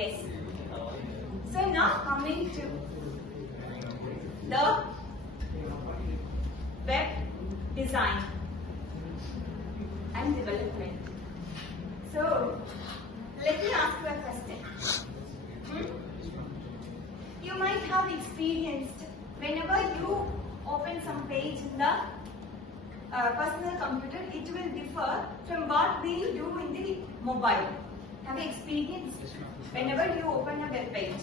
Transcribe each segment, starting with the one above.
Yes. So now coming to the web design and development. So let me ask you a question. You might have experienced whenever you open some page in the personal computer, it will differ from what we do in the mobile. Have you experienced whenever you open a web page?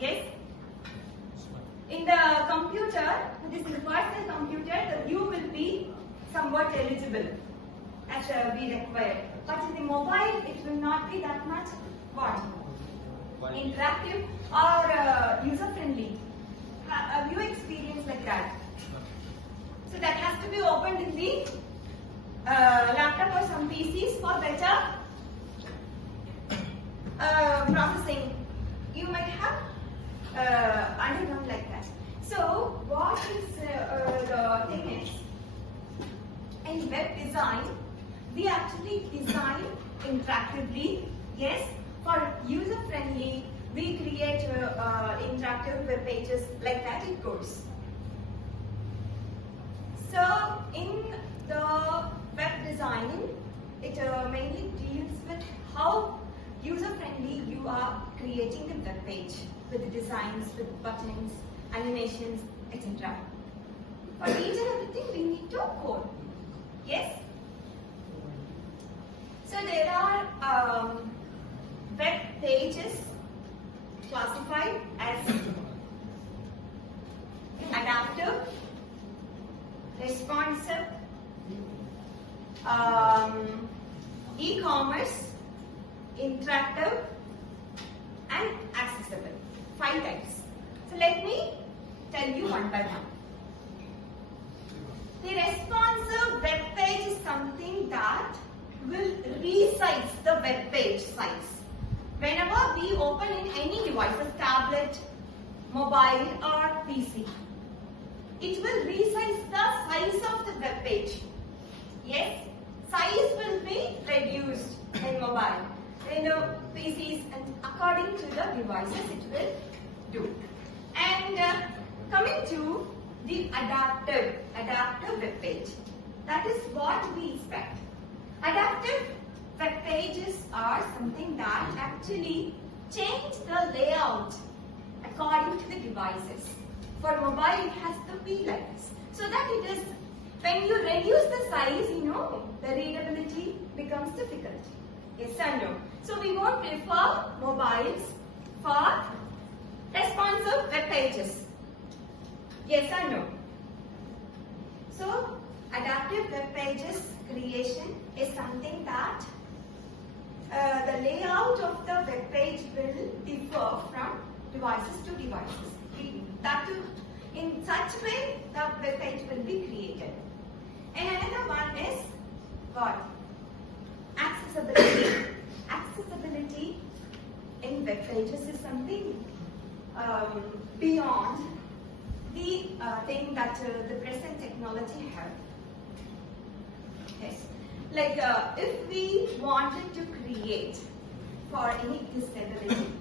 Yes? In the computer, this is personal computer, the view will be somewhat eligible as we require. But in the mobile, it will not be that much what? Interactive or user-friendly. Have you experienced like that? So that has to be opened in the laptop or some PCs for better processing. You might have undergone like that. So what is the thing is, in web design, we actually design interactively. Yes, for user friendly, we create interactive web pages like that it goes. So in the web designing, it mainly deals with how user-friendly you are creating the web page with the designs, with buttons, animations, etc. For each and everything, we need to code. Yes? So there are web pages classified as adaptive, responsive, e-commerce, interactive, and accessible. 5 types. So let me tell you one by one. The responsive web page is something that will resize the web page size. Whenever we open in any devices, tablet, mobile or PC, it will resize the size of the web page. Yes, size will be reduced in mobile, in the PCs, and according to the devices it will do. And coming to the adaptive web page, that is what we expect. Adaptive web pages are something that actually change the layout according to the devices. For mobile, it has to be like this, so that it is, when you reduce the size, the readability becomes difficult. Yes or no? So we won't prefer mobiles for responsive web pages. Yes or no? So adaptive web pages creation is something that the layout of the web page will differ from devices to devices. That too, in such way the web page will be created. And another one is what? Accessibility. Accessibility in web pages is something beyond the thing that the present technology have. Yes. Like if we wanted to create for any disability,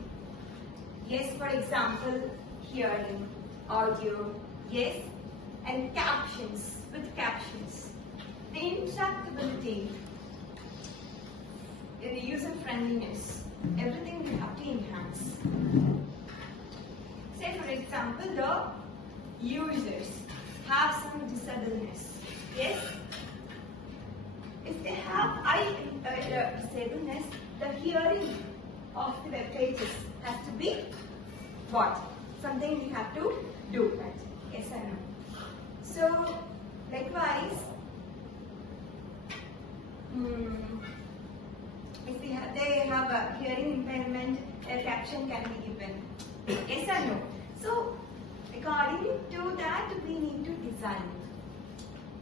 yes, for example, hearing, audio, yes, and captions, with captions, the interactability, the user friendliness, everything we have to enhance. Say for example, the users have some disableness, yes. If they have eye disableness, the hearing of the web pages has to be what? Something we have to do that. Yes or no? So likewise, if they have a hearing impairment, a caption can be given. Yes or no? So according to that, we need to design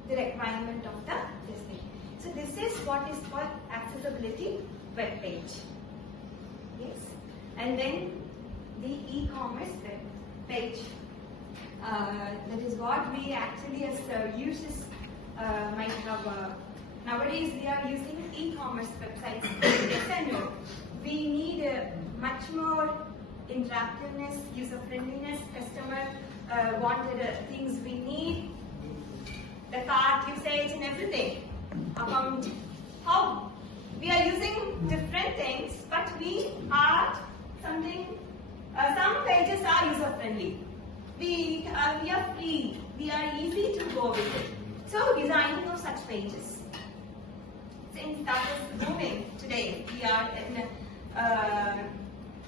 the requirement of the display. So this is what is called accessibility web page. Yes, and then the e-commerce web page. That is what we actually as users might have. Nowadays we are using e-commerce websites. Yes and no. We need much more interactiveness, user-friendliness, customer wanted things we need, the cart usage and everything. How we are using different things, but we are something. Some pages are user-friendly. We are free. We are easy to go with it. So designing of such pages. Since that is booming today, we are in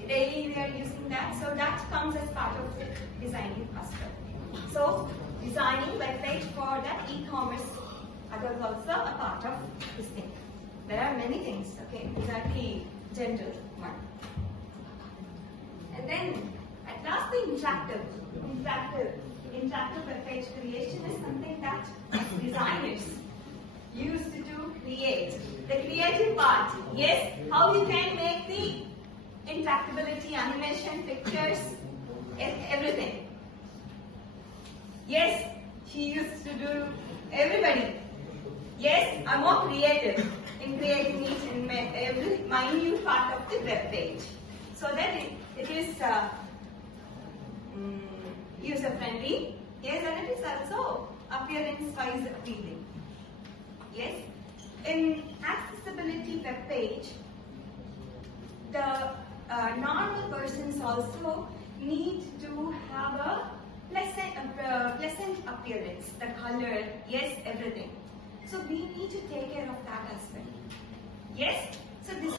daily we are using that. So that comes as part of the designing aspect. So designing web page for that e-commerce is also a part of this thing. There are many things. Okay, these are the general one. And then at last the interactive web page creation is something that designers used to create. The creative part, yes, how you can make the interactability, animation, pictures, everything. Yes, she used to do everybody. Yes, I'm more creative in creating each and every minute part of the web page, so that it is user-friendly. Yes, and it is also appearance-wise appealing. Yes, in accessibility web page, the normal persons also need to have a pleasant appearance, the color, yes, everything. So we need to take care of that as well. Yes, so this